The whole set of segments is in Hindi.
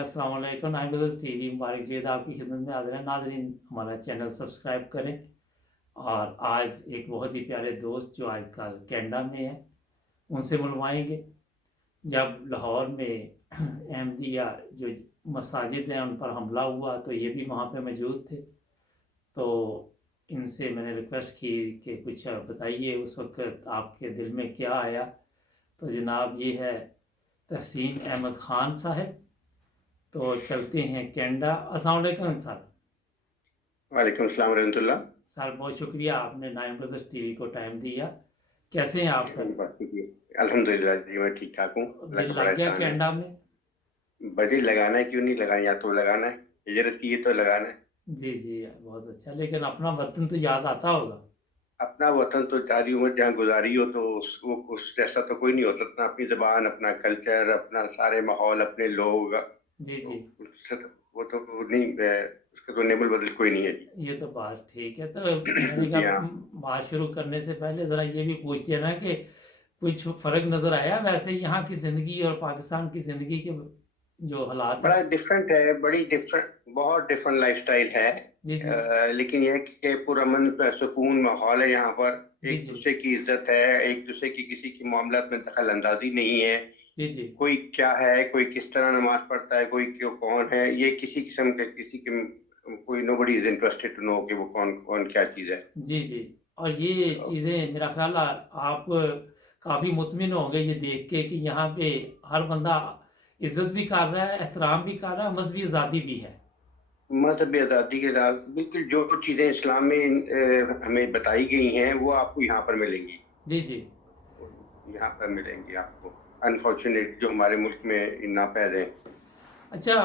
अस्सलाम वालेकुम। नाइन ब्रदर्स टीवी मुबारक जेद आपकी खिदमत में हाजिर है। नाज़रीन, हमारा चैनल सब्सक्राइब करें। और आज एक बहुत ही प्यारे दोस्त जो आजकल कनाडा में है, उनसे मिलवाएंगे। जब लाहौर में अहमदिया जो मसाजिद हैं उन पर हमला हुआ तो ये भी वहाँ पे मौजूद थे। तो इनसे मैंने रिक्वेस्ट की कि कुछ बताइए उस वक्त आपके दिल में क्या आया। तो जनाब ये है तहसीन अहमद ख़ान साहब। तो चलते हैं कनाडा। अस्सलाम वालेकुम सर। वालेकुम अस्सलाम रहमतुल्लाह। सर बहुत शुक्रिया, आपने नाइन ब्रदर्स टीवी को टाइम दिया। कैसे हैं आप सर? बस अल्हम्दुलिल्लाह जी, मैं ठीक ठाक हूँ। अल्लाह दिल का बड़ा लग गया एहसान है। कनाडा में? बजट लगाना है, क्यों नहीं लगाना, या तो लगाना है, हिजरत की है तो लगाना है। जी जी, बहुत अच्छा। लेकिन अपना वतन तो याद आता होगा। अपना वतन तो सारी उम्र जहाँ गुजारी हो तो वो उस जैसा तो कोई नहीं हो सकता। अपनी जबान, अपना कल्चर, अपना सारे माहौल, अपने लोग, जी जी, तो उससे तो वो नहीं उसका तो नेबल बदल कोई नहीं है जी। ये तो बात ठीक है। तो मैंने कहा जी हाँ। बात शुरू करने से पहले ज़रा ये भी पूछते हैं ना कि कुछ फ़र्क नज़र आया वैसे यहाँ की ज़िंदगी और पाकिस्तान की ज़िंदगी के जो हालात हैं? बड़ा डिफरेंट है, बड़ी डिफरेंट, बहुत डिफरेंट लाइफस्टाइल है। जी जी, लेकिन यह है कि पुरअमन सुकून माहौल है यहाँ पर। जी एक जी, दूसरे की इज्जत है, एक दूसरे की किसी की मामलात में दखल अंदाजी नहीं है। जी जी, कोई क्या है, कोई किस तरह नमाज पढ़ता है, कोई क्यों कौन है, ये किसी किस्म के किसी के कोई nobody is interested to know कि वो कौन कौन क्या चीज़ है। जी जी। और ये तो चीज़ें मेरा ख्याल है आप काफ़ी मुतमिन होंगे ये देख के कि यहाँ पे हर बंदा इज्जत भी कर रहा है, एहतराम भी कर रहा है, मजहबी आज़ादी भी है। मजहबी आज़ादी के साथ बिल्कुल जो चीज़ें इस्लाम में हमें बताई गई हैं वो आपको यहाँ पर मिलेंगी। जी जी। यहाँ पर मिलेंगी आपको। अनफॉर्चुनेट जो हमारे मुल्क में नापैद हैं। अच्छा,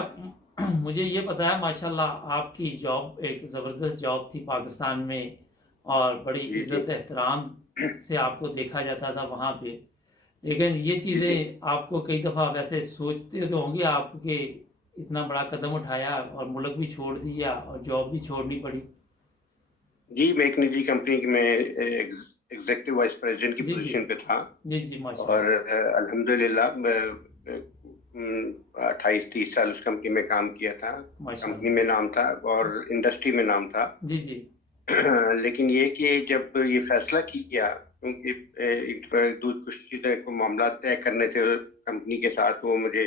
मुझे ये पता है माशाल्लाह आपकी जॉब एक ज़बरदस्त जॉब थी पाकिस्तान में, और बड़ी जी जी। इज्जत एहतराम से आपको देखा जाता था वहाँ पे। लेकिन ये जी जी। चीज़ें आपको कई दफ़ा वैसे सोचते तो होंगे आप कि इतना बड़ा कदम उठाया और मुल्क भी छोड़ दिया और जॉब भी छोड़नी पड़ी। जी, मैं एक निजी कंपनी में एग्जीक्यूटिव वाइस प्रेसिडेंट की जी जी, पोजीशन पे था। जी जी, और माशाल्लाह। अल्हम्दुलिल्लाह 28-30 साल उस कंपनी में काम किया था। कंपनी में माशाल्लाह। नाम था और इंडस्ट्री में नाम था। जी जी, लेकिन ये कि जब ये फैसला किया, क्योंकि कुछ चीज़ें को मामला तय करने थे कंपनी के साथ, वो मुझे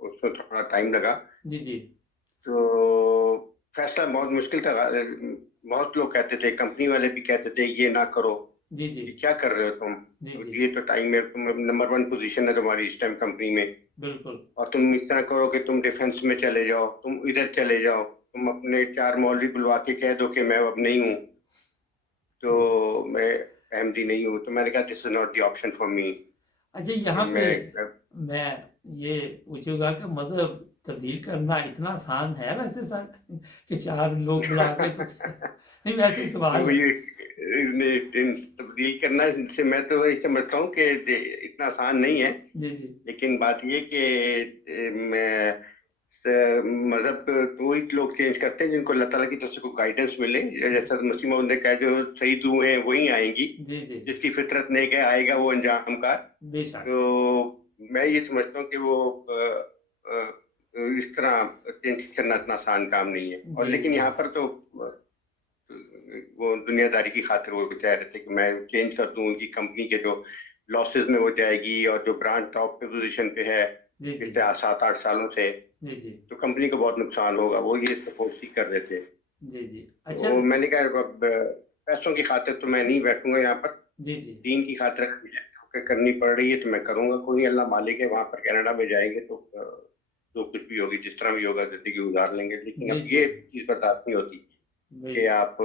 उसमें थोड़ा टाइम लगा। जी जी, तो फैसला बहुत मुश्किल था। बहुत लोग कहते थे, कंपनी वाले भी कहते थे ये ना करो, जी जी, ये क्या कर रहे हो तुम। जी तो जी, ये तो टाइम में तुम नंबर वन पोजीशन है तुम्हारी इस टाइम कंपनी में, बिल्कुल। और तुम इस तरह करो कि तुम डिफेंस में चले जाओ, तुम इधर चले जाओ, तुम अपने चार मौलवी बुलवा के कह दो कि मैं अब नहीं हूँ, जी। तो मैं अहमदी नहीं हूँ। तो मैंने कहा this is not the option for me. अच्छा, कि यहाँ पे मैं मैं ये पूछूंगा कि मज़हब तब्दील करना इतना आसान है वैसे सर कि चार लोग बुला के तो नहीं, वैसे ही सवाल तो है। ये तब्दील करना से मैं तो ये समझता हूँ कि इतना आसान नहीं है। जी जी, लेकिन बात ये कि मैं मजहब तो वही लोग चेंज करते हैं जिनको अल्लाह ताला की तरफ से कोई गाइडेंस मिले। जैसा मसीह मौद ने कहा, जो सही रूहें हैं वही आएंगी, जी जी, जिसकी फितरत नेक है आएगा वो अंजाम का। बेशक। तो मैं ये समझता हूँ कि वो इस तरह चेंज करना इतना आसान काम नहीं है। और जी लेकिन जी, यहाँ पर तो वो दुनियादारी की खातिर वो कह रहे थे कि मैं चेंज कर दूं, उनकी कंपनी के जो लॉसेस में हो जाएगी, और जो ब्रांड टॉप पे पोजीशन पे है जी जी, पिछले 7-8 सालों से, जी जी, तो कंपनी को बहुत नुकसान होगा। वो ये सपोर्ट ही कर रहे थे। जी जी। अच्छा। तो मैंने कहा अब पैसों की खातिर तो मैं नहीं बैठूंगा यहाँ पर। जी जी, दीन की खातिर अगर मुझे ठोकर करनी पड़ रही है तो मैं करूंगा। कोई नहीं, अल्लाह मालिक है। वहां पर कनाडा में जाएंगे तो जो कुछ भी होगी, जिस तरह भी होगा, जिंदगी गुजार लेंगे। लेकिन जी अब जी, ये चीज बर्दाश्त नहीं होती कि बिल्कुल आप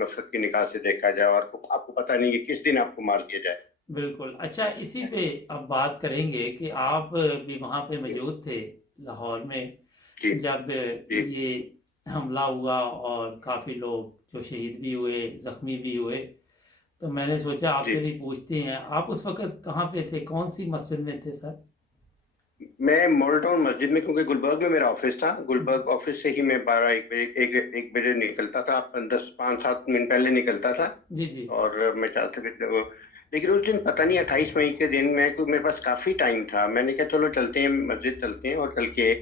नफरत की निगाह से देखा जाए, और आपको पता नहीं कि किस दिन आपको मार दिया जाए। बिल्कुल। अच्छा, इसी पे अब बात करेंगे कि आप भी वहाँ पे मौजूद थे लाहौर में जी जब जी ये हमला हुआ और काफ़ी लोग जो शहीद भी हुए, ज़ख्मी भी हुए। तो मैंने सोचा जी। आपसे भी पूछते हैं, आप उस वक़्त कहाँ पे थे? कौन सी मस्जिद में थे सर? मैं मॉडल टाउन मस्जिद में, क्योंकि गुलबर्ग में मेरा ऑफिस था, गुलबर्ग ऑफिस से ही मैं 12-1 बजे, एक बजे निकलता था। 10-5-7 मिनट पहले निकलता था। जी जी, और मैं चाहता था लेकिन उस दिन पता नहीं 28 मई के दिन मेरे पास काफ़ी टाइम था। मैंने कहा चलो चलते हैं, मस्जिद चलते हैं और चल के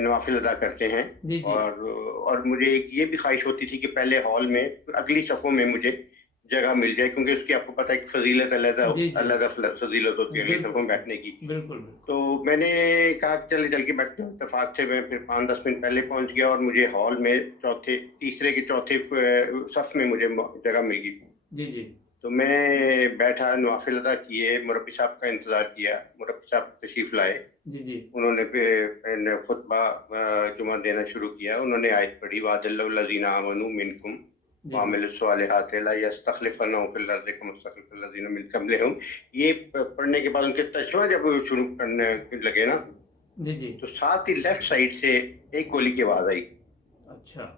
नवाफिल अदा करते हैं। जी जी और मुझे एक ये भी ख्वाहिश होती थी कि पहले हॉल में अगली सफ़ों में मुझे जगह मिल जाए, क्योंकि उसकी आपको पता है एक फजीलत अलग जी जी अलग फजीलत होती है अगली बिल्कुल सफ़ों में बैठने की। बिल्कुल बिल्कुल तो मैंने कहा कि चले चल के बैठते हैं। इत्तेफाक से मैं फिर 5-10 मिनट पहले पहुंच गया और मुझे हॉल में तीसरे के चौथे सफ में मुझे जगह मिल गई। जी जी तो मैं बैठा, नवाफिल अदा किए, मुरब्बी साहब का इंतज़ार किया। मुरब्बी साहब तशरीफ़ लाए। जी जी उन्होंने खुतबा जुमा देना शुरू किया। उन्होंने आयत पढ़ी, वादल्लज़ीना आमनू मिनकुम जी जी वामिलुस्सालिहात ला यस्तखलिफन्नहुम फिल अर्ज़ि कमा इस्तखलफ़ल्लज़ीना मिन क़ब्लिहुम। ये पढ़ने के बाद उनके तर्जुमा जब शुरू करने लगे ना, जी जी तो साथ ही लेफ्ट साइड से एक गोली की आवाज़ आई। अच्छा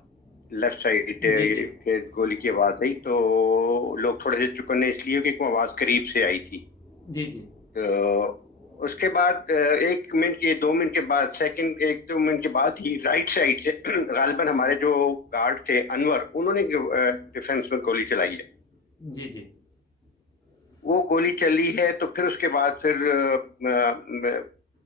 लेफ्ट साइड जी जी के गोली की आवाज़ आई, तो लोग थोड़े से चौकन्ने इसलिए कि वो आवाज़ करीब से आई थी। जी जी तो उसके बाद 1 मिनट या 2 मिनट के बाद, सेकंड 1-2 मिनट के बाद ही राइट साइड से गालिबन हमारे जो गार्ड थे अनवर, उन्होंने डिफेंस में गोली चलाई है। जी जी वो गोली चली है तो फिर उसके बाद फिर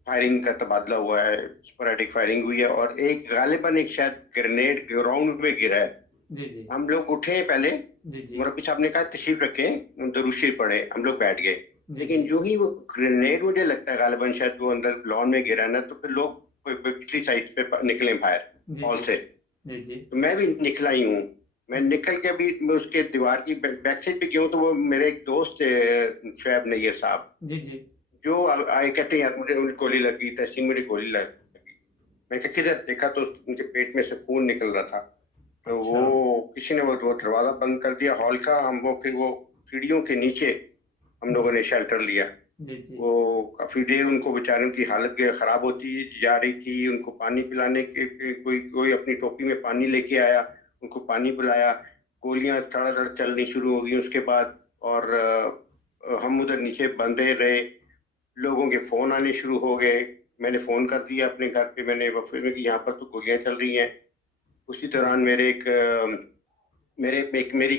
फायरिंग का तबादला हुआ है, स्पोरेडिक फायरिंग हुई है और गालिबन एक शायद ग्रेनेड ग्राउंड में गिरा है। जी जी हम लोग उठे पहले, जी जी मुरब्बी साहब ने कहा तशरीफ रखें, दरूद शरीफ पढ़े, हम लोग बैठ गए। जी लेकिन जी जो ही वो ग्रेनेड, मुझे लगता है गालिबन शायद वो अंदर लॉन में गिरा ना, तो फिर लोग पिछली साइड पे निकले बाहर जी हॉल जी से। जी जी तो मैं भी निकला ही हूँ। मैं निकल के भी मैं उसके दीवार की बैक साइड पे क्यों, तो वो मेरे एक दोस्त थे शुएब नैयर साहब, जी जी जो आए कहते हैं यार मुझे गोली लगी, तहसीन मुझे गोली लगी। मैं कहा किधर? देखा तो उनके पेट में से खून निकल रहा था। तो अच्छा वो किसी ने वो दरवाजा बंद कर दिया हॉल का। हम वो फिर वो सीढ़ियों के नीचे हम लोगों ने शेल्टर लिया। जी जी वो काफी देर उनको, बेचारों की हालत खराब होती जा रही थी। उनको पानी पिलाने के कोई कोई अपनी टोपी में पानी लेके आया, उनको पानी पिलाया। गोलियां धड़ाधड़ चलनी शुरू हो गई उसके बाद। और हम उधर नीचे बंधे रहे। लोगों के फोन आने शुरू हो गए। मैंने फोन कर दिया अपने घर पे, मैंने ऑफिस में कि यहाँ पर तो गोलियां चल रही हैं। उसी दौरान मेरी एक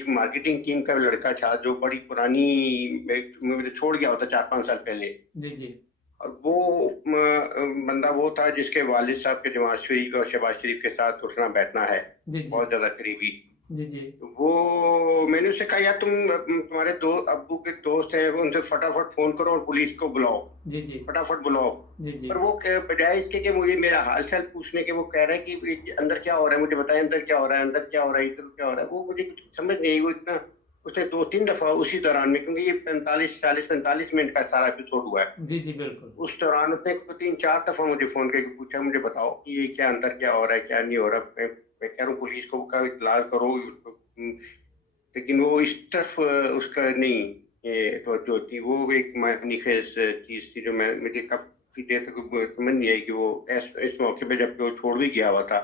मार्केटिंग टीम का लड़का था, जो बड़ी पुरानी, मुझे छोड़ गया होता 4-5 साल पहले। जी जी और वो बंदा वो था जिसके वालिद साहब के जमात शरीफ और शहबाज शरीफ के साथ उठना बैठना है, जी जी बहुत ज्यादा करीबी। जी जी तो वो, मैंने उससे कहा यार तुम्हारे दो अब्बू के दोस्त हैं, उनसे फटाफट फोन करो और पुलिस को बुलाओ, जी जी फटाफट बुलाओ। जी जी पर वो बजाय इसके कि मुझे मेरा हाल चाल पूछने के, वो कह रहा है कि अंदर क्या हो रहा है, मुझे बताएं अंदर क्या हो रहा है, अंदर क्या हो रहा है, इधर क्या हो रहा है। वो मुझे कुछ समझ नहीं आई। वो इतना, उसने 2-3 दफा उसी दौरान में, क्योंकि ये 45 मिनट का सारा एपिसोड हुआ है, जी जी बिल्कुल उस दौरान उसने 3-4 दफा मुझे फोन करके पूछा, मुझे बताओ कि ये क्या अंदर क्या हो रहा है, क्या नहीं हो रहा। मैं कह रहा हूँ पुलिस को का इतला करो। लेकिन वो इस तरफ उसका नहीं, ये तो थी। वो एक मायनी खेज चीज थी जो मुझे काफी देर तक समझ नहीं आई कि वो इस मौके पे जब वो छोड़ भी गया हुआ था,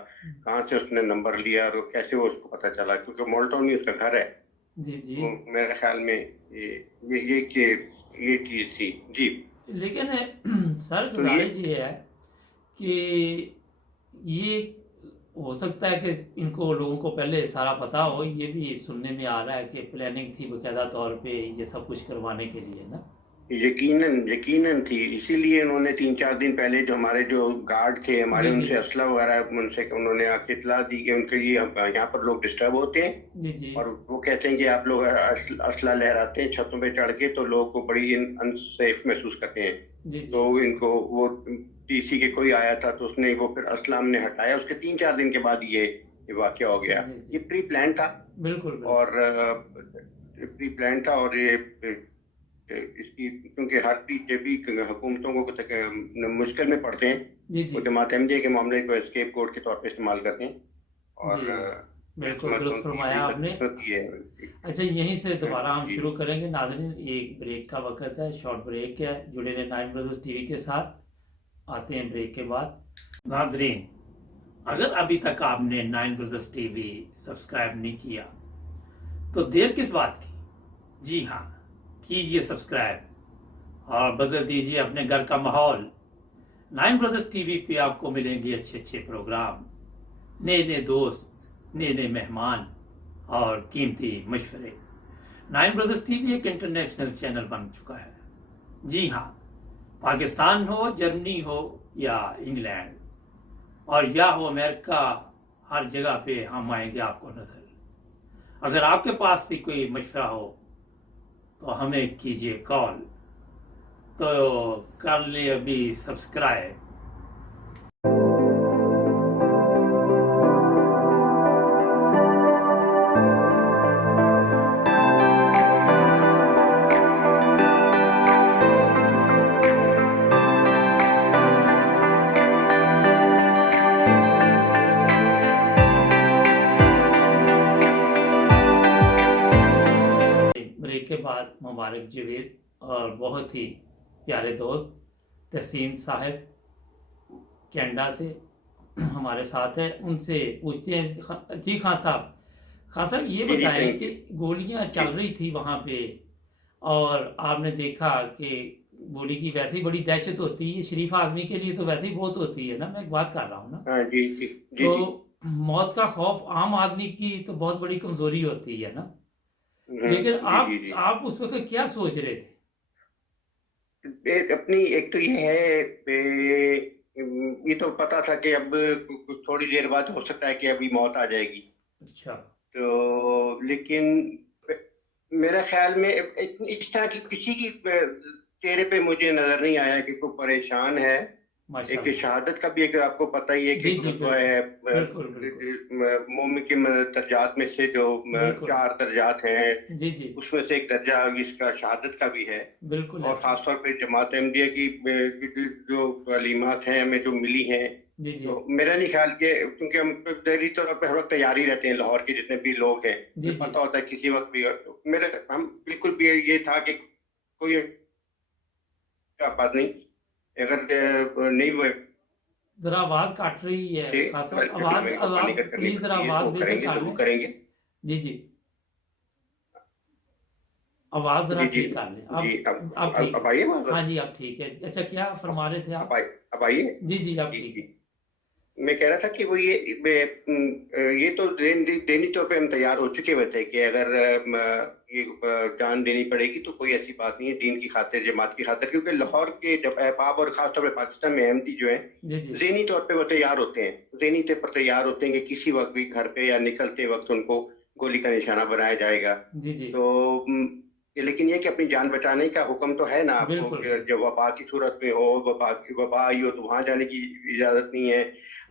कहाँ से उसने नंबर लिया और कैसे वो उसको पता चला, क्योंकि मॉल्टन में उसका घर है। जी जी तो मेरे ख्याल में ये चीज थी जी। लेकिन सर तो ये गुजारिश ये है कि ये हो सकता है कि इनको लोगों को पहले सारा पता हो। ये भी सुनने में आ रहा है कि प्लानिंग थी बकायदा तौर पे ये सब कुछ करवाने के लिए ना। यकीनन यकीनन थी, इसीलिए उन्होंने 3-4 दिन पहले जो हमारे जो गार्ड थे हमारे, जी जी उनसे असला वगैरह, उनसे उन्होंने आके इतला दी कि उनके ये यहाँ पर लोग डिस्टर्ब होते हैं जी जी और वो कहते हैं कि आप लोग असला लहराते हैं छतों पे चढ़ के, तो लोगों को बड़ी अनसेफ महसूस करते हैं। जी जी तो इनको वो टीसी के कोई आया था तो उसने वो फिर असला हमने हटाया। उसके 3-4 दिन के बाद ये वाकया हो गया। जी ये जी प्री प्लान था। बिल्कुल बिल्कुल और प्री प्लान था। और ये इसकी, क्योंकि हर बीजेपी हुकूमतों को मुश्किल में पड़ते हैं, जी वो जी जमात अहमदिया के मामले को एस्केप कोड के तौर पे इस्तेमाल करते हैं। और जी मैं बिल्कुल समझता हूँ दुरुस्त कि ये फरमाया बड़ी आपने। बदकिस्मती है। अच्छा, यहीं से दोबारा हम जी शुरू करेंगे नाज़रीन। एक ब्रेक का वक्त है, शॉर्ट ब्रेक है। जुड़े रहे नाइन ब्रदर्स टीवी के साथ, आते हैं ब्रेक के बाद। नाज़रीन, अगर अभी तक आपने नाइन ब्रदर्स टीवी सब्सक्राइब नहीं किया तो देर किस बात की। जी हाँ, कीजिए सब्सक्राइब और बदल दीजिए अपने घर का माहौल। नाइन ब्रदर्स टीवी पे आपको मिलेंगे अच्छे अच्छे प्रोग्राम, नए नए दोस्त, नए नए मेहमान और कीमती मशवरे। नाइन ब्रदर्स टीवी एक इंटरनेशनल चैनल बन चुका है। जी हाँ, पाकिस्तान हो, जर्मनी हो या इंग्लैंड और या हो अमेरिका, हर जगह पे हम आएंगे आपको नजर। अगर आपके पास भी कोई मशवरा हो तो हमें कीजिए कॉल। तो कर ले अभी सब्सक्राइब। ब्रेक के बाद मुबारक जवेद और बहुत ही प्यारे दोस्त तहसीन साहब कनाडा से हमारे साथ है। उनसे पूछते हैं। जी खान साहब ये जी जी बताएं थैंक कि यू। गोलियां जी चल रही थी वहां पे और आपने देखा कि गोली की वैसे ही बड़ी दहशत होती है, शरीफ आदमी के लिए तो वैसे ही बहुत होती है ना। मैं एक बात कर रहा हूँ ना, हाँ जी जी जी तो जी। मौत का खौफ आम आदमी की तो बहुत बड़ी कमजोरी होती है ना। लेकिन जी जी आप जी। आप उस वक्त क्या सोच रहे थे? अपनी एक तो ये है, ये तो पता था कि अब कुछ थोड़ी देर बाद हो सकता है कि अभी मौत आ जाएगी। अच्छा। तो लेकिन मेरे ख्याल में इस तरह की किसी की चेहरे पे मुझे नजर नहीं आया कि कोई परेशान है। एक माशाल्लाह। शहादत का भी एक आपको पता ही है कि जी जी, रुतबा बिल्कुल है। बिल्कुल बिल्कुल मुमकिन दर्जात में से जो बिल्कुल। 4 दर्जात हैं, जी जी, उसमें से एक दर्जा इसका शहादत का भी है। बिल्कुल और ऐसे ही। खासतौर पे जमात अहमदिया की जो तालीमात हैं हमें जो मिली हैं, जी जी तो मेरा नहीं ख्याल के, क्योंकि हम दिली तौर पे हर वक्त तैयार ही रहते हैं, लाहौर के जितने भी लोग हैं जी हमें जी। पता होता है किसी वक्त भी। मेरे हम बिल्कुल भी ये था कि कोई बात नहीं, अगर नहीं हुए जरा आवाज काट रही है थे खान साहब। इस्लामी को पानी आवाज कट करनी प्लीज जरा पड़ती है तो आवाज वो बेहतर करेंगे, कर जरूर लें। करेंगे। जी जी, आवाज जरा जी जी ठीक कर लें जी। अब ठीक अब है। आइए बात। हाँ जी, अब ठीक है। अच्छा, क्या फरमा रहे थे अब आप? आइए, अब आइए। जी जी, अब जी ठीक जी। है। मैं कह रहा था कि वो ये तो देनी तौर पे हम तैयार हो चुके हुए थे कि अगर ये जान देनी पड़ेगी तो कोई ऐसी बात नहीं है, दीन की खातिर, जमात की खातिर, क्योंकि लाहौर के अहबाब और खासतौर पे पाकिस्तान में अहमदी जो है, जी जी ज़हनी तौर पे वो तैयार होते हैं, ज़हनी तौर पर तैयार होते हैं कि किसी वक्त भी घर पे या निकलते वक्त उनको गोली का निशाना बनाया जाएगा। जी जी, तो लेकिन ये कि अपनी जान बचाने का हुक्म तो है ना आपको, बिल्कुल कि जब वबा की सूरत में हो, वबा आई हो तो वहां जाने की इजाजत नहीं है।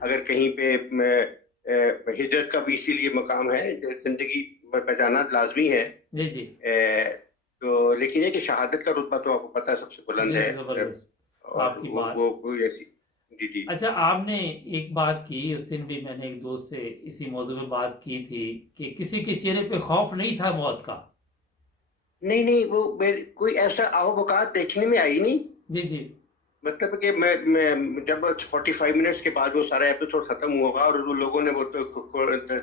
अगर कहीं पे हिजरत का भी इसीलिए मकाम है, जिंदगी बचाना लाजमी है। जी जी तो लेकिन ये कि शहादत का रुतबा तो आपको पता है सबसे बुलंद जी, है। जबरदस्त और आपकी वो बात। कोई ऐसी। जी जी। अच्छा, आपने एक बात की, उस दिन भी मैंने एक दोस्त से इसी मौजू में बात की थी कि किसी के चेहरे पे खौफ नहीं था मौत का। नहीं नहीं, वो कोई ऐसा आओ बकात देखने में आई नहीं। जी जी मतलब कि मैं जब 45 मिनट्स के बाद वो सारा एपिसोड खत्म हुआ और उन लोगों ने वो तो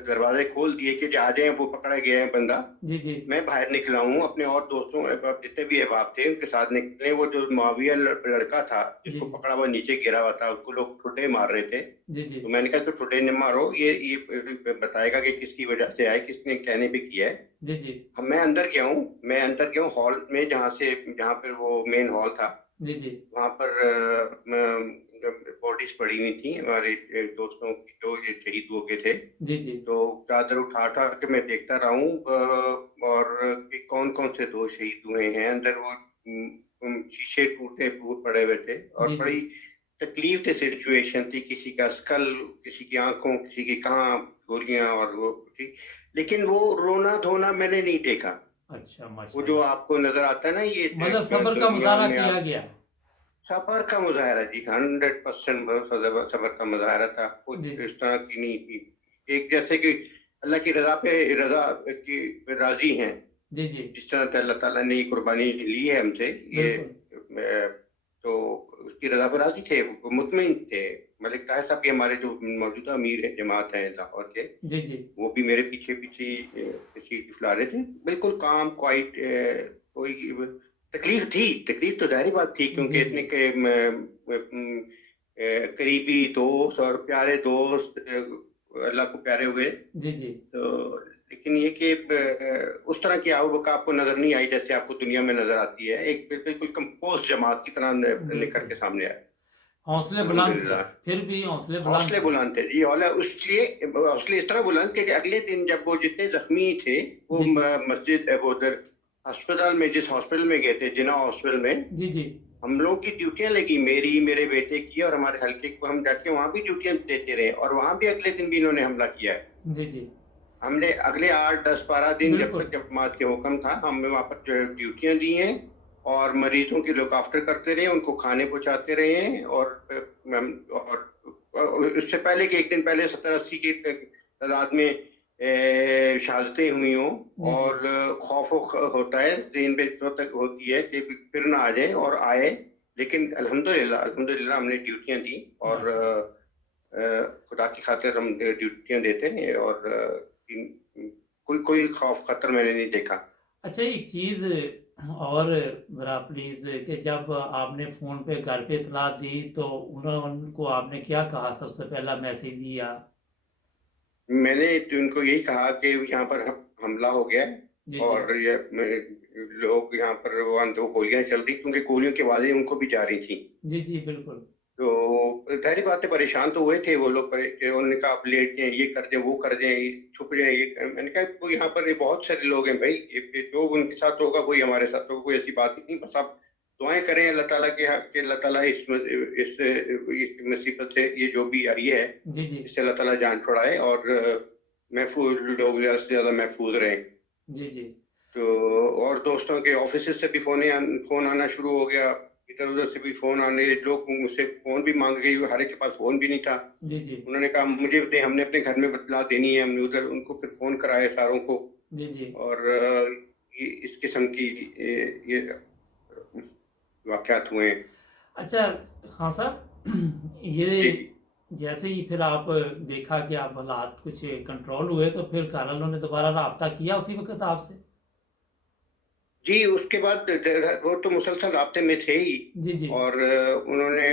दरवाजे खोल दिए कि आ जाए, वो पकड़ा गया है बंदा, जी जी मैं बाहर निकला हूँ अपने और दोस्तों जितने भी अहबाब थे उनके साथ निकले। वो जो मुआविया लड़का था जी जिसको जी पकड़ा हुआ नीचे गिरा हुआ था, उसको लोग ठुड्डे मार रहे थे। जी जी तो मैंने कहा तो ठुड्डे न मारो, ये बताएगा कि किसकी वजह से आए, किसने कहने पे किया है। जी जी अब मैं अंदर गया हूँ हॉल में, जहाँ पर वो मेन हॉल था। जी जी वहाँ पर बॉडीज पड़ी हुई थी हमारे दोस्तों की जो ये शहीद हो गए थे। जी जी तो चादर उठा उठा के मैं देखता रहा हूँ, और कि कौन कौन से दोस्त शहीद हुए हैं अंदर। वो शीशे टूटे फूट पड़े हुए थे और जी जी। बड़ी तकलीफ से सिचुएशन थी, किसी का स्कल, किसी की आंखों, किसी की कहाँ गोलियां, और वो थी। लेकिन वो रोना धोना मैंने नहीं देखा। अच्छा, वो जो माशाल्लाह। आपको नजर आता है ना, ये मतलब सब्र का दुनिया मुजाहरा में किया आप, गया। सबर का मुजाहरा जी, 100% सबर का मुजाहरा था, जी कुछ जी इस तरह की नहीं थी। एक जैसे कि अल्लाह की रजा पे, रजा की राजी हैं, जी जी, जिस तरह से अल्लाह ताला ने ये कुर्बानी ली है हमसे, ये बिल्कुल। तो उसकी रजा पे राजी थे, वो मुतमिन थे। मलिक ताहिर साहब के, हमारे जो मौजूदा अमीर है जमात है लाहौर के, जी जी वो भी मेरे पीछे पीछे तशरीफ ला रहे थे, बिल्कुल काम क्वाइट। कोई तकलीफ तो जाहिर बात थी, क्योंकि जी जी इतने के करीबी दोस्त और प्यारे दोस्त अल्लाह को प्यारे हुए। जी जी तो लेकिन ये कि उस तरह की आवक आपको नजर नहीं आई जैसे आपको दुनिया में नजर आती है। एक बिल्कुल कंपोज जमात की तरह निकल बिल्कुल के सामने आए। हौसले बुलंद थे, अल्हम्दुलिल्लाह। फिर भी हौसले बुलंद हौसले थे। बुलंद थे जी, इसलिए हौसले इस तरह बुलंद थे कि अगले दिन जब वो जितने जख्मी थे वो जी जी मस्जिद वो उधर अस्पताल में, जिस हॉस्पिटल में गए थे, जिना हॉस्पिटल में, जी जी हम लोगों की ड्यूटियां लगी, मेरी, मेरे बेटे की और हमारे हल्के को। हम जाके वहां भी ड्यूटियां देते रहे और वहां भी अगले दिन भी इन्होंने हमला किया है। जी जी हमने अगले 8, 10, 12 दिन जब तक बिल्कुल। जमात के हुक्म था, हमने वहां पर जो है ड्यूटियां दी हैं और मरीजों की लुक आफ्टर करते रहे, उनको खाने पहुंचाते रहे हैं। और उससे पहले कि एक दिन पहले 70-80 की तादाद में शहादतें हुई हों जी जी और खौफ होता है, दिन पे इतना तक होती है कि फिर ना आ जाए और आए। लेकिन अल्हम्दुलिल्लाह अल्हम्दुलिल्लाह हमने ड्यूटियां दी और माशाल्लाह। खुदा की खातिर हम ड्यूटियां देते हैं और कोई कोई खौफ खतर मैंने नहीं देखा। अच्छा एक चीज़ और ज़रा प्लीज़, कि जब आपने फ़ोन पे घर पे इतला दी तो उनको आपने क्या कहा, सबसे पहला मैसेज दिया? मैंने तो उनको यही कहा कि यहाँ पर हमला हो गया है जी जी और ये लोग यहाँ पर वो गोलियां चल रही, क्योंकि गोलियों की आवाजें उनको भी जा रही थी। जी जी बिल्कुल। तो जाहिर बात है परेशान तो हुए थे वो लोग। उन्होंने कहा आप लेट जाएं, ये कर दें, वो कर दें, छुप जाएं, ये मैंने कहा वो यहाँ पर ये बहुत सारे लोग हैं भाई, जो उनके साथ होगा वही हमारे साथ होगा, कोई ऐसी बात ही नहीं। बस आप दुआएं करें अल्लाह ताला के कि अल्लाह ताला इस मुसीबत से, ये जो भी आई है, जी जी इससे अल्लाह ताला जान छुड़ाए और महफूज लोग ज़्यादा से ज़्यादा महफूज रहें। जी जी तो और दोस्तों के ऑफिस से भी फोन आना शुरू हो गया, इधर उधर से भी फोन आने, लोग मुझसे फोन भी मांग गए, हर एक के पास फोन भी नहीं था। जी जी उन्होंने कहा मुझे दे, हमने अपने घर में बतला देनी है। हमने उधर उनको फिर फोन कराए सारों को जी जी। और ये इस किस्म की ये वाकयात हुए हैं। अच्छा हाँ साहब, ये जी जैसे ही फिर आप देखा कि आप हालात कुछ कंट्रोल हुए, तो फिर घर वालों ने दोबारा राब्ता किया उसी वक्त आपसे? जी, उसके बाद वो तो मुसलसल राब्ते में थे ही जी जी और उन्होंने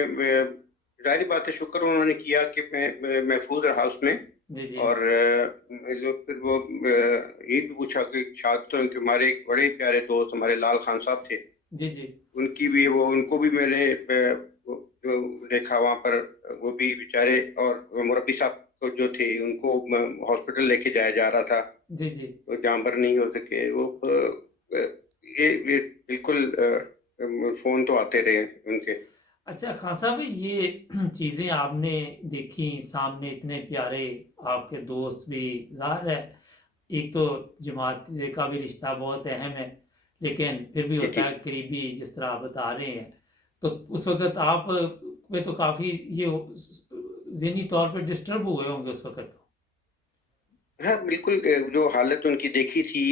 जाहिर बात है शुक्र उन्होंने किया कि मैं महफूज रहा उसमें। जी जी और जो फिर वो ये भी पूछा कि छात्रों के, हमारे एक बड़े प्यारे दोस्त हमारे लाल खान साहब थे, जी जी उनकी भी वो, उनको भी मैंने जो देखा वहाँ पर, वो भी बेचारे, और मुरब्बी साहब को जो थे उनको हॉस्पिटल लेके जाया जा रहा था, जी जी। तो जानवर नहीं हो सके वो। ये बिल्कुल फोन तो आते रहे उनके। अच्छा खान साहब, ये चीज़ें आपने देखी सामने, इतने प्यारे आपके दोस्त भी, ज़ाहिर है एक तो जमात का भी रिश्ता बहुत अहम है, लेकिन फिर भी जी होता जी। है करीबी, जिस तरह आप बता रहे हैं। तो उस वक्त आप में तो काफ़ी ये ज़हनी तौर पे डिस्टर्ब हुए होंगे उस वक्त तो? हाँ बिल्कुल, जो हालत उनकी देखी थी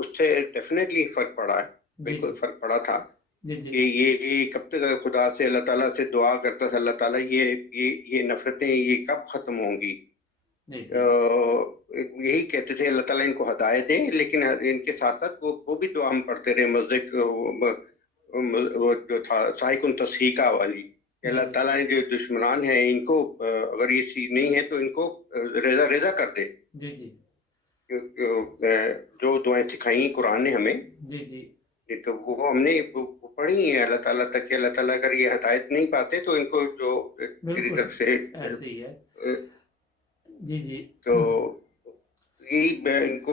उससे डेफिनेटली फर्क पड़ा है। जी बिल्कुल जी फर्क पड़ा था जी जी कि ये कब तक, खुदा से अल्लाह ताला से दुआ करता था, अल्लाह ताला ये नफरतें ये कब खत्म होंगी। जी अ, जी यही कहते थे अल्लाह ताला इनको हदायत दे, लेकिन इनके साथ साथ वो भी दुआ हम पढ़ते रहे, मस्जिद वो जो था साहिकुन तस्हीका वाली, कि जी अल्लाह जी ताला जो दुश्मनान है इनको, अगर ये चीज नहीं है तो इनको रेजा रेजा कर दे। जी जी जो दुआएं सिखाई कुरान ने हमें, जी जी ये तो वो हमने वो पढ़ी है अल्लाह ताला तक कि अल्लाह ताला अगर ये हदायत नहीं पाते तो इनको जो तेरी बिल्कुल तरफ से ऐसे ही है। अ, जी जी तो यही इनको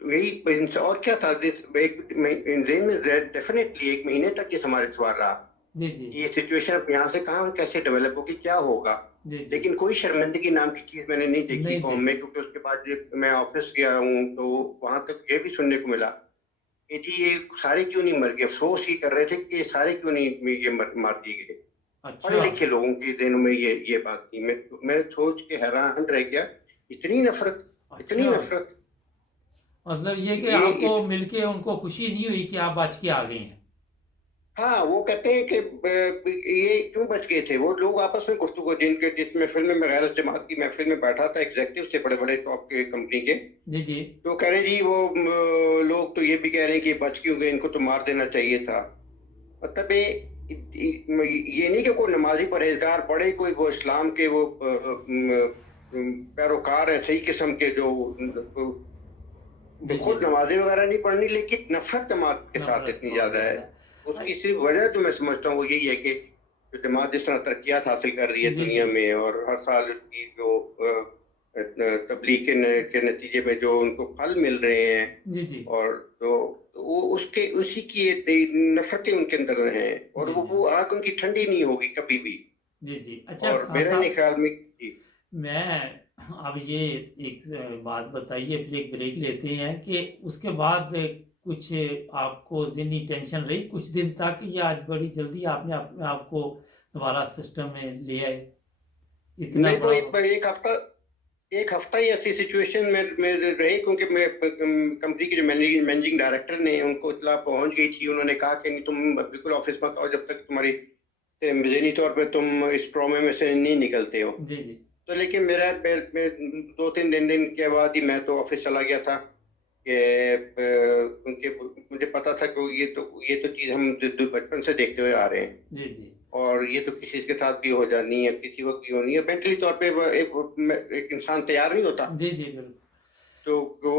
यही और क्या था, एक जेल में डेफिनेटली 1 महीने तक ये हमारे सवाल रहा जी जी कि ये सिचुएशन अब यहाँ से कहाँ कैसे डेवलप होगी, क्या होगा। जी जी लेकिन कोई शर्मिंदगी नाम की चीज मैंने नहीं देखी नहीं कौम में, देखी। क्योंकि उसके बाद जब मैं ऑफिस गया हूँ तो वहां तक ये भी सुनने को मिला कि जी ये सारे क्यों नहीं मर गए। अफसोस ये कर रहे थे कि ये सारे क्यों नहीं ये मार दिए गए। पढ़े अच्छा लिखे लोगों के दिनों में ये बात थी। मैं सोच के हैरान रह गया, इतनी नफरत, इतनी अच्छा। नफरत। मतलब ये कि ये आपको इस मिलके उनको खुशी नहीं हुई कि आप बच के आ गए हैं? हाँ, वो कहते हैं कि ये क्यों बच गए थे। वो लोग आपस में गुफ्तगू, जिस महफिल में मैं गैरत जमात की महफिल में बैठा था, एग्जेक्टिव से बड़े बड़े टॉप के कंपनी के, जी जी तो कह रहे जी वो लोग तो ये भी कह रहे हैं कि बच क्यों गए, इनको तो मार देना चाहिए था। मतलब ये नहीं कि कोई नमाजी परहेजगार पढ़े, कोई वो इस्लाम के वो पैरोकार हैं सही किस्म के जो जी जी खुद नमाजें वगैरह नहीं पढ़नी, लेकिन नफरत जमात के साथ नफरत इतनी बहुत ज्यादा है। ज़्यादा उसकी सिर्फ वजह तो मैं समझता हूँ वो यही है कि जो जमात जिस तरह तरक्यात हासिल कर रही है जी दुनिया जी में, और हर साल उसकी जो तबलीग के नतीजे में जो उनको फल मिल रहे हैं, जी जी और तो वो उसके उसी की ये नफरतें उनके अंदर हैं, और जी जी वो आग उनकी ठंडी नहीं होगी कभी भी। जी जी अच्छा और खान मेरा नहीं साहब ख्याल में जी। मैं अब ये एक बात बताइए फिर एक ब्रेक लेते हैं कि उसके बाद कुछ आपको ज़हनी टेंशन रही कुछ दिन तक या आज बड़ी जल्दी आपने अपने आप को दोबारा सिस्टम में ले आए इतना नहीं, वो बड़ा एक हफ्ता ही ऐसी सिचुएशन में रहे, क्योंकि मैं कंपनी के जो मैनेजिंग डायरेक्टर ने उनको इतला पहुंच गई थी। उन्होंने कहा कि नहीं, तुम बिल्कुल ऑफिस मत आओ जब तक तुम्हारी ज़हनी तौर पे तुम इस ट्रॉमे में से नहीं निकलते हो। जी जी तो लेकिन मैं 2-3 दिन के बाद ही मैं तो ऑफिस चला गया था कि उनके मुझे पता था कि ये तो चीज़ हम बचपन से देखते हुए आ रहे हैं, जी जी और ये तो किसी के साथ भी हो जानी है, किसी वक्त भी होनी है। मेंटली तौर पे एक इंसान तैयार नहीं होता। जी जी बिल्कुल तो वो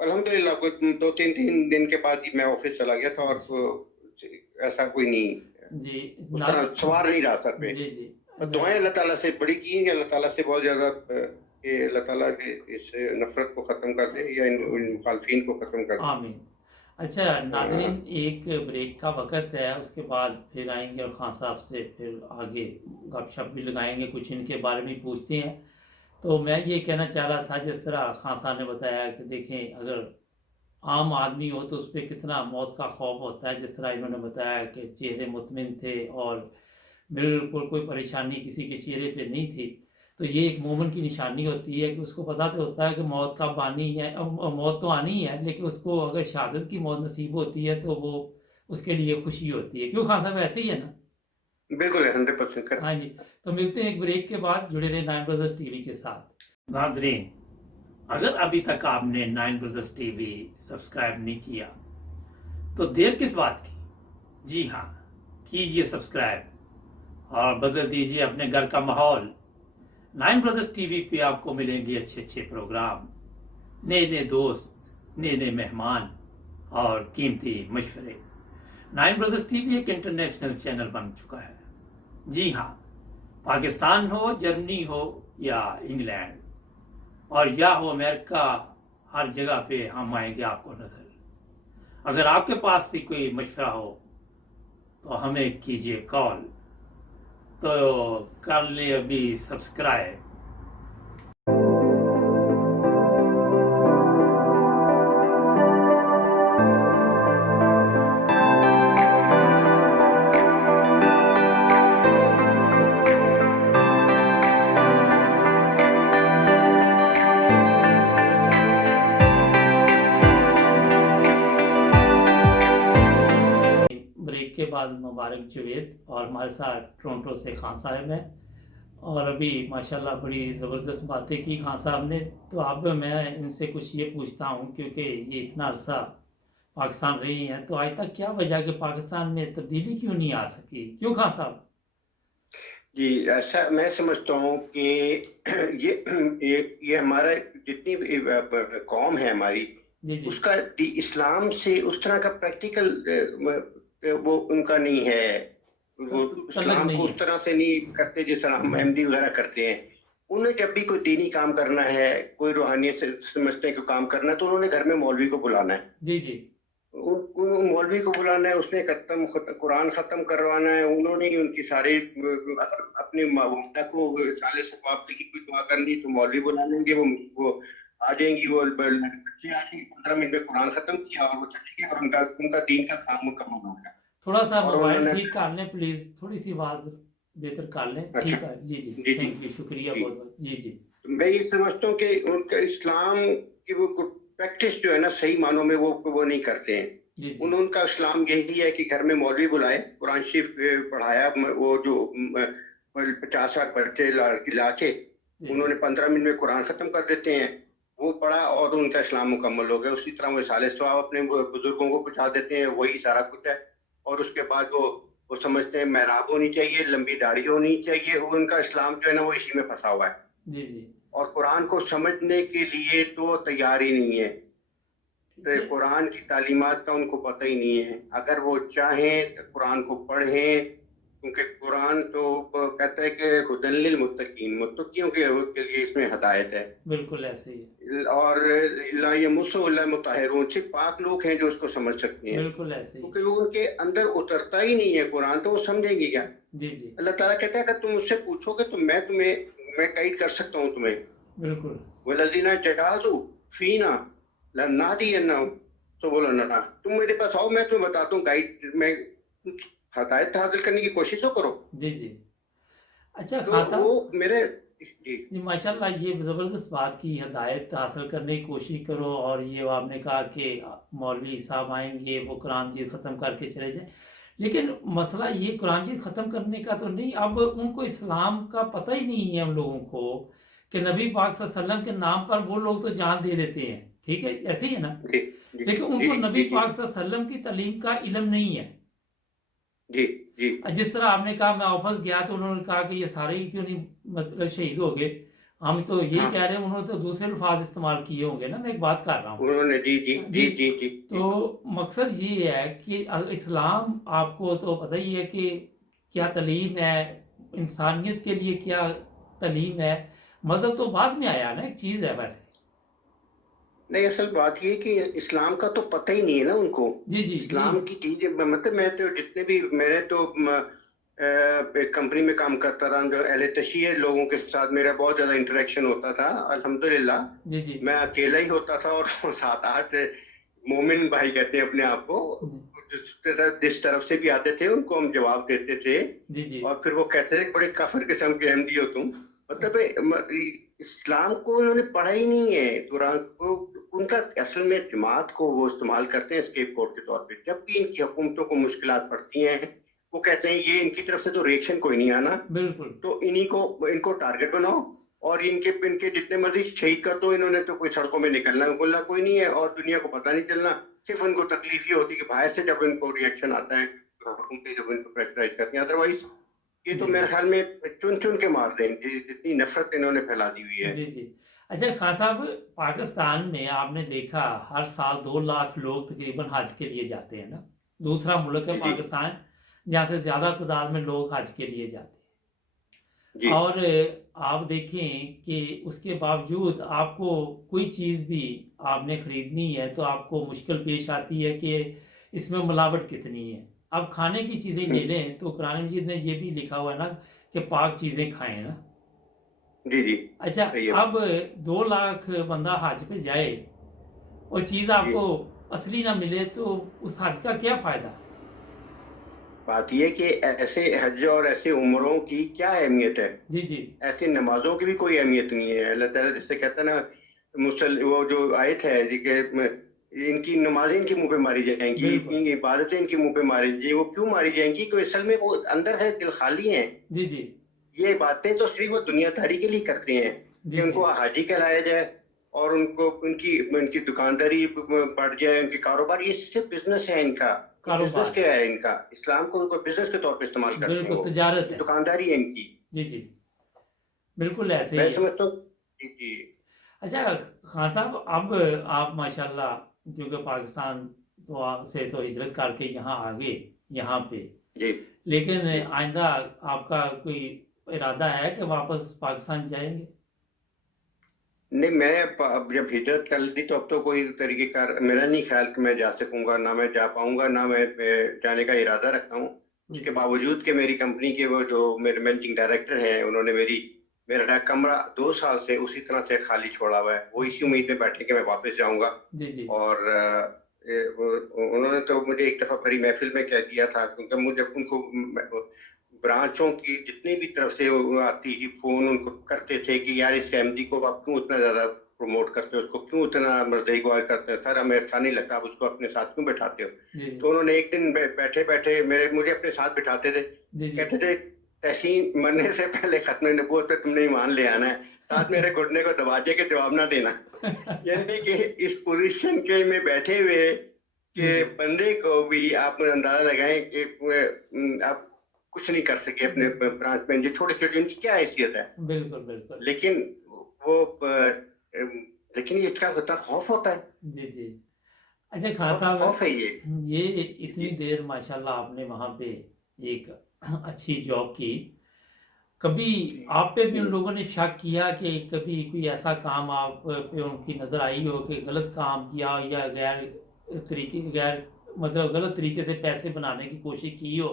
अल्हम्दुलिल्लाह कुछ 2-3 दिन के बाद ही मैं ऑफिस चला गया था, और ऐसा कोई नहीं, जी उस ना तरह सवार नहीं रहा सर पे। जी जी और दुआएं अल्लाह ताला से बड़ी की हैं कि अल्लाह ताला से बहुत ज़्यादा कि अल्लाह ताला इस नफरत को ख़त्म कर दे, या इन मुखालफिन को ख़त्म कर दे। आमीन अच्छा नाजरीन हाँ एक ब्रेक का वक़्त है उसके बाद फिर आएंगे और खान साहब से फिर आगे गपशप भी लगाएंगे कुछ इनके बारे में पूछते हैं तो मैं ये कहना चाह रहा था जिस तरह खान साहब ने बताया कि देखें अगर आम आदमी हो तो उस पर कितना मौत का खौफ होता है जिस तरह इन्होंने बताया कि चेहरे मुतमिन थे और बिल्कुल कोई परेशानी किसी के चेहरे पे नहीं थी तो ये एक मोमिन की निशानी होती है कि उसको पता तो होता है कि मौत का बानी है मौत तो आनी ही है लेकिन उसको अगर शहादत की मौत नसीब होती है तो वो उसके लिए खुशी होती है क्यों खान साहब ऐसे ही है ना बिल्कुल 100% हाँ करेक्ट। जी तो मिलते हैं एक ब्रेक के बाद जुड़े रहे नाइन ब्रदर्स टीवी के साथ नाजरीन अगर अभी तक आपने नाइन ब्रदर्स टीवी सब्सक्राइब नहीं किया तो देर किस बात की जी हाँ कीजिए सब्सक्राइब और बदल दीजिए अपने घर का माहौल नाइन ब्रदर्स टीवी पे आपको मिलेंगे अच्छे अच्छे प्रोग्राम नए नए दोस्त नए नए मेहमान और कीमती मशवरे नाइन ब्रदर्स टीवी एक इंटरनेशनल चैनल बन चुका है जी हाँ पाकिस्तान हो जर्मनी हो या इंग्लैंड और या हो अमेरिका हर जगह पे हम आएंगे आपको नजर अगर आपके पास भी कोई मशवरा हो तो हमें कीजिए कॉल तो कर ले अभी सब्सक्राइब ब्रेक के बाद मुबारक जवेद और हमारे साथ टोरंटो से खान साहब हैं और अभी माशाल्लाह बड़ी ज़बरदस्त बातें की खान साहब ने तो अब मैं इनसे कुछ ये पूछता हूँ क्योंकि ये इतना अरसा पाकिस्तान रही हैं तो आज तक क्या वजह कि पाकिस्तान में तब्दीली क्यों नहीं आ सकी क्यों खान साहब जी, ऐसा मैं समझता हूँ कि ये ये हमारा जितनी भी कौम है हमारी, जी जी उसका इस्लाम से उस तरह का प्रैक्टिकल वो उनका नहीं है। वो तलग इस्लाम को नहीं उस है तरह से नहीं करते जिस तरह हम अहमदी वगैरह करते हैं। उन्हें जब भी कोई दीनी काम करना है, कोई रूहानियत से समझते हैं कि काम करना है, तो उन्होंने घर में मौलवी को बुलाना है। जी जी मौलवी को बुलाना है, उसने कुरान खत्म करवाना है, उन्होंने ही उनकी सारी अपनी माता को साले सवाब की कोई दुआ करनी तो मौलवी बुला लेंगे। वो आ जाएंगी, वो बच्चे आ जाएंगे, 15 मिनट में कुरान खत्म किया और वो चले गए, और उनका उनका दीन का काम मुकम्मल हो गया। थोड़ा सा और मोबाइल उन्होंने ठीक कर लें प्लीज़ थोड़ी सी आवाज़ बेहतर कर लें अच्छा ठीक है जी जी जी जी थैंक यू शुक्रिया जी, बहुत बहुत जी जी तो मैं ये समझता हूँ कि उनका इस्लाम की वो प्रैक्टिस जो है ना, सही मानों में वो नहीं करते हैं। जी जी उनका इस्लाम यही है कि घर में मौलवी बुलाए, कुरान शरीफ पढ़ाया, वो जो 50-60 बच्चे ला के जी जी उन्होंने 15 मिनट में कुरान खत्म कर देते हैं। वो पढ़ा और उनका इस्लाम मुकम्मल हो गया। उसी तरह वो साले सवाब अपने बुजुर्गों को पहुंचा देते हैं, वही सारा कुछ है। और उसके बाद वो समझते हैं मेहराब होनी चाहिए, लंबी दाढ़ी होनी चाहिए। वो उनका इस्लाम जो है ना, वो इसी में फंसा हुआ है। जी जी और कुरान को समझने के लिए तो तैयार ही नहीं है। तो अच्छा, कुरान की तालीमात का उनको पता ही नहीं है। अगर वो चाहें तो कुरान को पढ़ें, क्योंकि कुरान तो कहता है कि हुदन लिल मुत्तकीन, मुत्तकियों के लिए इसमें हदायत है। बिल्कुल ऐसे ही है। और ला यमस्सुहु इल्ला मुत्तहहिरून, सिर्फ पाक लोग हैं जो उसको समझ सकते हैं, बिल्कुल ऐसे ही। क्योंकि वो उनके अंदर उतरता ही नहीं है कुरान, तो वो समझेंगे क्या। जी जी। अल्लाह ताला कहता है अगर तुम मुझसे पूछोगे तो मैं गाइड कर सकता हूँ तुम्हें। बिल्कुल। वलजीना जहादू फीना लनहदियन्नहुम, तो बोलो ना तुम मेरे पास आओ, मैं तुम्हें बताता हूँ, गाइड मैं हदायत हासिल करने की कोशिश तो करो। जी जी। अच्छा तो खान वो साहब, मेरे जी जी माशाल्लाह, ये ज़बरदस्त बात की, हिदायत हासिल करने की कोशिश करो। और ये आपने कहा कि मौलवी साहब आएंगे, वो कुरान मजीद ख़त्म करके चले जाएं। लेकिन मसला ये कुरान मजीद ख़त्म करने का तो नहीं, अब उनको इस्लाम का पता ही नहीं है उन लोगों को कि नबी पाक सल्लल्लाहु अलैहि वसल्लम के नाम पर वो लोग तो जान दे देते हैं, ठीक है, ऐसे ही है ना। जी जी लेकिन जी उनको नबी जी जी पाक सल्लल्लाहु अलैहि वसल्लम की तालीम का इल्म नहीं है। जी जी जिस तरह आपने कहा, मैं ऑफिस गया तो उन्होंने कहा कि ये सारे ही क्यों नहीं मतलब शहीद हो गए, हम तो यही हाँ, कह रहे हैं, उन्होंने तो दूसरे अल्फाज इस्तेमाल किए होंगे ना, मैं एक बात कर रहा हूँ। उन्होंने जी जी जी। जी जी जी जी तो मकसद ये है कि इस्लाम, आपको तो पता ही है कि क्या तालीम है, इंसानियत के लिए क्या तालीम है। मज़हब तो बाद में आया ना, एक चीज़ है वैसे। नहीं, असल बात ये है कि इस्लाम का तो पता ही नहीं है ना उनको। जी जी। यही। इस्लाम की चीजें मतलब मैं तो जितने भी मैंने तो एक कंपनी में काम करता था, जो अहले तशय्युह लोगों के साथ मेरा बहुत ज्यादा इंटरेक्शन होता था, अल्हम्दुलिल्लाह। जी जी। मैं अकेला ही होता था और सात आठ मोमिन भाई कहते हैं अपने आप को, जिस तरफ से भी आते थे उनको हम जवाब देते थे। जी जी। और फिर वो कहते थे बड़े काफिर किस्म के अहमदी हो तुम। मतलब इस्लाम को उन्होंने पढ़ा ही नहीं है, कुरान को। उनका असल में जमात को वो इस्तेमाल करते हैं स्केपगोट के तौर पे। जब भी इनकी हुकूमतों को मुश्किलात पड़ती हैं, वो कहते हैं ये इनकी तरफ से तो रिएक्शन कोई नहीं आना, बिल्कुल। तो इन्हीं को इनको टारगेट बनाओ और इनके इनके जितने मर्जी शहीद कर दो। इन्होंने तो कोई सड़कों में निकलना बोलना कोई नहीं है, और दुनिया को पता नहीं चलना। सिर्फ उनको तकलीफ ये होती है कि बाहर से जब इनको रिएक्शन आता है, हुकूमतें जब इनको प्रेशराइज करती हैं। अदरवाइज ये तो जी मेरे जी। ख्याल में चुन चुन के मार देंगे, जितनी नफरत इन्होंने फैला दी हुई है। जी जी। अच्छा खान साहब, पाकिस्तान में आपने देखा हर साल 2 लाख लोग तकरीबन हज के लिए जाते हैं ना। दूसरा मुल्क है जी जी पाकिस्तान, जहाँ से ज़्यादा तादाद में लोग हज के लिए जाते हैं। जी और आप देखें कि उसके बावजूद आपको कोई चीज़ भी आपने ख़रीदनी है तो आपको मुश्किल पेश आती है कि इसमें मिलावट कितनी है। अब खाने की चीज़ें ले लें तो कुरान मजीद में ये भी लिखा हुआ है ना कि पाक चीज़ें खाएं ना। जी जी अच्छा, सही है। अब 2 लाख बंदा हज पे जाए और चीज़ जी, आपको असली ना मिले तो उस हज का क्या फ़ायदा। बात यह है कि ऐसे हज और ऐसे उम्रों की क्या अहमियत है। जी जी। ऐसी नमाजों की भी कोई अहमियत नहीं है। अल्लाह ताला जैसे कहता है ना, वो जो आयत है जी कि इनकी नमाजें इनके मुंह पे मारी जाएंगी, बिल्कुल। इनकी इबादतें इनके मुंह पे मारी जाएंगी। वो क्यों मारी जाएंगी? क्योंकि असल में वो अंदर है, दिल खाली है। जी जी। ये बातें तो सिर्फ वो दुनियादारी के लिए करते हैं कि जी जी। उनको हाजी कहलाया जाए और उनको उनकी उनकी दुकानदारी बढ़ जाए, उनके कारोबार। ये सिर्फ बिजनेस है इनका। ये बिजनेस कारोबार है। क्या है इनका? इस्लाम को बिजनेस के तौर पे इस्तेमाल करते हैं बिल्कुल वो। तजारत ये है। दुकानदारी है इनकी। जी जी। बिल्कुल ऐसे मैं ही है। समझता हूँ। जी जी अच्छा खान साहब, अब आप माशाल्लाह, क्योंकि पाकिस्तान तो से तो हिजरत करके यहाँ आ गए, यहाँ पे। जी लेकिन जी। आइंदा आपका कोई इरादा है कि वापस पाकिस्तान जाएंगे। नहीं, मैं अब जब हिजरत कर ली तो अब तो कोई तरीके का मेरा नहीं ख्याल कि मैं जा सकूंगा, ना मैं जा पाऊंगा, ना मैं जाने का इरादा रखता हूँ। जी उसके जी। बावजूद कि मेरी कंपनी के वो जो मेरे मैनेजिंग डायरेक्टर हैं, उन्होंने मेरा कमरा 2 साल से उसी तरह से खाली छोड़ा हुआ है। वो इसी अच्छा। उम्मीद में बैठे कि मैं वापस जाऊंगा। जी जी। और उन्होंने तो मुझे एक दफा बड़ी महफिल में कह दिया था, क्योंकि मुझे उनको ब्रांचों की जितनी भी तरफ से वो आती ही फोन उनको करते थे कि यार इस एमडी को आप क्यों उतना ज्यादा प्रमोट करते हो, उसको क्यों उतना मर्दई गवाही करते हो, सर हमें अच्छा नहीं लगता, आप उसको अपने साथ क्यों बैठाते हो। जी जी। तो उन्होंने एक दिन बैठे बैठे मुझे अपने साथ बिठाते थे। जी जी। कहते थे तहसीन मरने से पहले खत्म नबूवत पे तुमने ईमान ले आना है, साथ मेरे घुटने को दबा दिया कि जवाब ना देना। यानी कि इस पोजीशन के में बैठे हुए जी कि जी। बंदे को भी आप अंदाजा लगाएं कि आप कुछ नहीं कर सके अपने ब्रांच में, जो छोटे छोटे उनकी क्या हैसियत है। बिल्कुल बिल्कुल। लेकिन वो लेकिन ये इसका होता खौफ होता है, जी, जी। अच्छा खान बहुत साहब, खौफ है ये। ये जी, इतनी जी। देर माशाल्लाह आपने वहाँ पे एक अच्छी जॉब की। कभी जी। आप पे भी उन हुँ। लोगों ने शक किया कि कभी कोई ऐसा काम आप पे उनकी नज़र आई हो कि गलत काम किया हो या गैर मतलब गलत तरीके से पैसे बनाने की कोशिश की हो,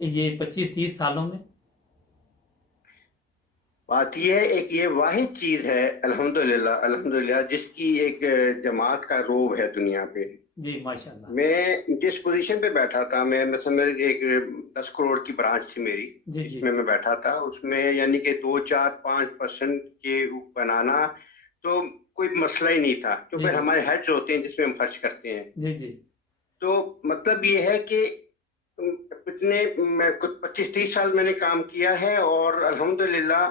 ये 25-30 सालों में? बात ये है, एक ये वाहिद चीज़ है अल्हम्दुलिल्लाह अल्हम्दुलिल्लाह जिसकी एक जमात का रोब है दुनिया पे। जी, माशाल्लाह। मैं जिस पोज़ीशन पे बैठा था, मैं मतलब मेरी एक 10 करोड़ की ब्रांच थी मेरी, जी, जी। जिसमें मैं बैठा था, उसमें यानी कि 2, 4, 5% के बनाना तो कोई मसला ही नहीं था, जी, क्योंकि जी। हमारे हेड्स होते हैं जिसमें हम खर्च करते हैं। जी, जी। तो मतलब ये है कि इतने मैं कुछ 25-30 साल मैंने काम किया है और अल्हम्दुलिल्लाह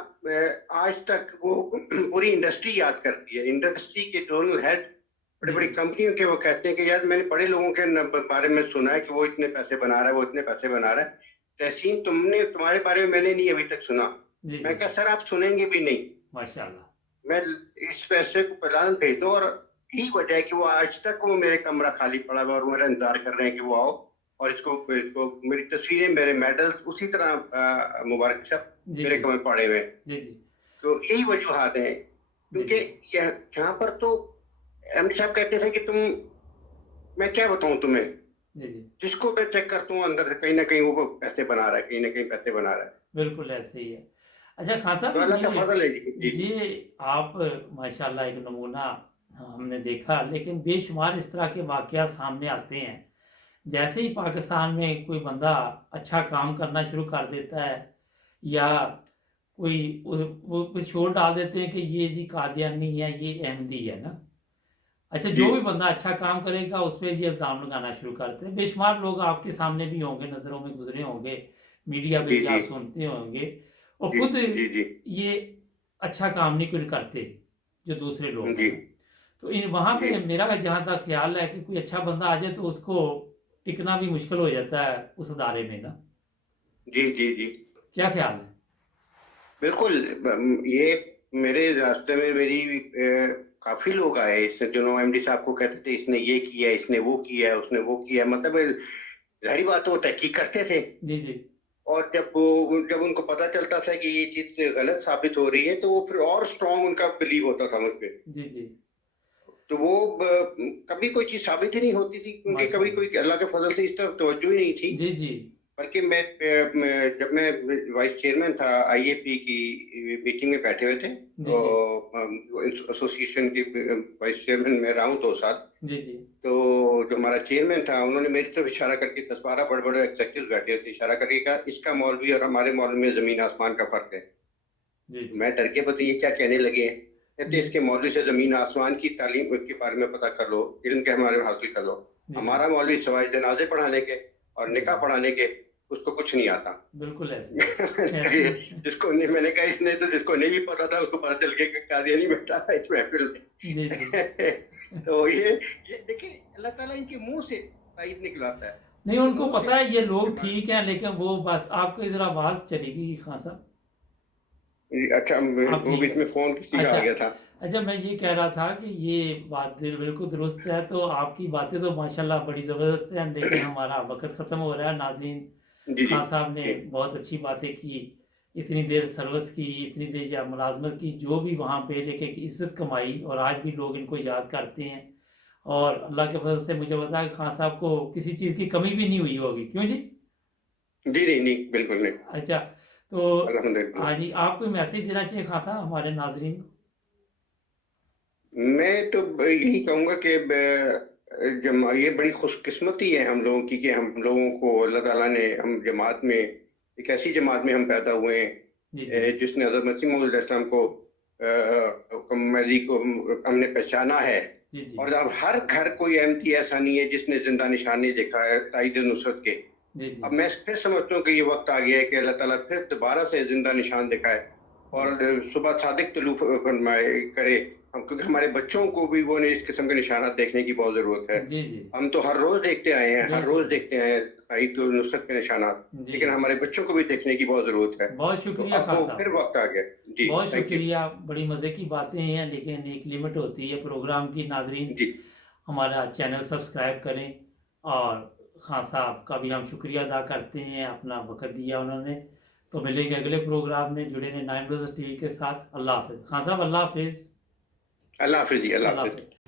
आज तक वो पूरी इंडस्ट्री याद करती है। इंडस्ट्री के दोनों हेड जी, बड़ी-बड़ी जी। कंपनियों के वो कहते हैं कि यार मैंने बड़े लोगों के बारे में सुना है कि वो इतने पैसे बना रहा है, वो इतने पैसे बना रहा है। तहसीन तुम्हारे बारे में मैंने नहीं अभी तक सुना। जी, मैं जी। कहा सर आप सुनेंगे भी नहीं। माशाल्लाह। मैं इस पैसे को प्लान भेज दूँ और यही वजह है कि वो आज तक वो मेरे कमरा खाली पड़ा हुआ है और मेरा इंतज़ार कर रहे हैं कि वो आओ और इसको मेरी तस्वीरें, मेरे मेडल्स उसी तरह मुबारक सब जी, मेरे जी। कमरे पड़े हुए हैं। जी, जी। तो यही वजूहात हैं, जी, क्योंकि जी। यह यहाँ पर तो एमडी साहब कहते थे कि मैं क्या बताऊँ तुम्हें? जी, जी। जिसको मैं चेक करता हूँ अंदर से कहीं न कहीं वो पैसे बना रहा है, कहीं न कहीं पैसे बना रहा है। बिल्कुल ऐसे ही है। अच्छा खान तो साहब, अल्लाह का फ़ज़ल है जी। जी, जी। ये आप माशाल्लाह एक नमूना हमने देखा, लेकिन बेशुमार इस तरह के वाक़यात सामने आते हैं। जैसे ही पाकिस्तान में कोई बंदा अच्छा काम करना शुरू कर देता है या कोई वो कुछ छोड़ डाल देते हैं कि ये जी कादियानी है, ये अहमदी है ना। अच्छा, जी। जो भी बंदा अच्छा काम करेगा उस पे ये इल्ज़ाम लगाना शुरू करते हैं। बेशुमार लोग आपके सामने भी होंगे, नज़रों में गुज़रे होंगे, मीडिया पे जी, भी जी। आप सुनते होंगे और जी, खुद जी, जी। ये अच्छा काम नहीं कोई करते, जो दूसरे लोग हैं जी, ना। तो इन वहाँ जी। पे मेरा जहाँ तक ख़्याल है कि कोई अच्छा बंदा आ जाए तो उसको टिकना भी मुश्किल हो जाता है उस अदारे में ना। जी, जी, जी। क्या ख़्याल है? बिल्कुल, ये मेरे रास्ते में मेरी काफ़ी लोग आए इससे जो एमडी साहब को कहते थे इसने ये किया है, इसने वो किया है, उसने वो किया है, मतलब ज़ाहिर बात है वो तहकीक करते थे जी, जी। और जब उनको पता चलता था कि ये चीज़ गलत साबित हो रही है, तो वो फिर और स्ट्रॉन्ग उनका बिलीव होता था मुझ पे। जी, जी। तो वो कभी कोई चीज़ साबित ही नहीं होती थी क्योंकि कभी माशाअल्लाह। कोई अल्लाह के फ़ज़ल से इस तरफ तवज्जो ही नहीं थी। जी, जी। बल्कि जब मैं वाइस चेयरमैन था आईएपी की मीटिंग में बैठे हुए थे, जी, जी। एसोसिएशन के वाइस चेयरमैन मैं रहा हूँ 2 साल। जी, जी। तो जो हमारा चेयरमैन था उन्होंने मेरी तरफ इशारा करके 10-12 बड़े-बड़े एग्जीक्यूटिव बैठे हुए थे, इशारा करके कहा इसका मौलवी और हमारे मौलवी में जमीन आसमान का फर्क है। जी, तो जी। मैं डर के पता ये क्या कहने लगे हैं। कहते जी। इसके मौलवी से जमीन आसमान की तालीम के बारे में पता कर लो, इल्म के हमारे में हासिल कर लो। जी, जी। हमारा मौलवी सवाए जनाजे पढ़ाने के और जी, निकाह जी। पढ़ाने के उसको कुछ नहीं आता। बिल्कुल ऐसे ही है। ऐसे ये ही है। जिसको नहीं, मैंने कहा इसने तो जिसको नहीं भी पता था उसको पता चल गया कि कादियानी बैठा है इस महफिल जी, जी। में। तो ये देखिए अल्लाह ताला इनके मुंह से तायद निकलाता है, नहीं, इनके उनको मुंह से पता है ये लोग जमा। ठीक हैं, लेकिन वो बस आपकी ज़रा आवाज़ चली गई खान साहब। अच्छा, आप वो ठीक बीच है। में फोन किसी का आ अच्छा, गया था। अच्छा मैं ये कह रहा था कि ये बात बिल्कुल दुरुस्त है, तो आपकी बातें तो माशाल्लाह बड़ी ज़बरदस्त हैं, लेकिन हमारा वक़्त ख़त्म हो रहा है। नाज़रीन, जी, जी, खान साहब ने जी, बहुत अच्छी बातें की, इतनी देर सर्विस की, इतनी देर या मुलाज़मत की, जो भी वहाँ पे लेके एक इज़्ज़त कमाई और आज भी लोग इनको याद करते हैं और अल्लाह के फ़ज़ल से मुझे पता है कि खान साहब को किसी चीज़ की कमी भी नहीं हुई होगी। क्यों जी? जी, नहीं, नहीं, बिल्कुल नहीं। अच्छा, तो अल्हम्दुलिल्लाह। हाँ जी, आप कोई मैसेज देना चाहिए खान साहब हमारे नाज़रीन को? मैं तो यही कहूँगा कि ये बड़ी खुशकिस्मती है हम लोगों की कि हम लोगों को अल्लाह ताला ने हम जमात में एक ऐसी जमात में हम पैदा हुए हैं जी, जी। जिसने हज़रत मसीह मौऊद अलैहिस्सलाम को कमली को हमने पहचाना है। जी, जी। और अब हर घर कोई अहमदी ऐसा नहीं है जिसने जिंदा निशान नहीं देखा है ताईद नुसरत के। जी, अब जी। मैं फिर समझता हूँ कि ये वक्त आ गया है कि अल्लाह ताला फिर दोबारा से जिंदा निशान दिखाए और माशा सुबह सादिक तुलू फरमाए करे हम, क्योंकि हमारे बच्चों को भी वो इस किस्म के निशानात देखने की बहुत ज़रूरत है। जी, जी। हम तो हर रोज़ देखते आए हैं, हर रोज़ बिल्कुल। देखते आए हैं। आई तो नुसरत के निशानात, जी लेकिन हमारे बच्चों को भी देखने की बहुत जरूरत है। बहुत तो शुक्रिया अब खान वो साहब, फिर वक्त आ गया। जी बहुत थैंक यू। शुक्रिया। बड़ी मज़े की बातें हैं लेकिन एक लिमिट होती है प्रोग्राम की। नाजरीन जी हमारा चैनल सब्सक्राइब करें और खान साहब का भी हम शुक्रिया अदा करते हैं, अपना वक्त दिया उन्होंने। तो मिलेंगे अगले प्रोग्राम में, जुड़े रहें 9 ब्रदर्स टीवी के साथ। अल्लाह हाफिज़ खान साहब, अल्लाह हाफिज़। अल्लाह हाफिज जी, अल्लाह अल्लाह हाफिज। हाफिज़।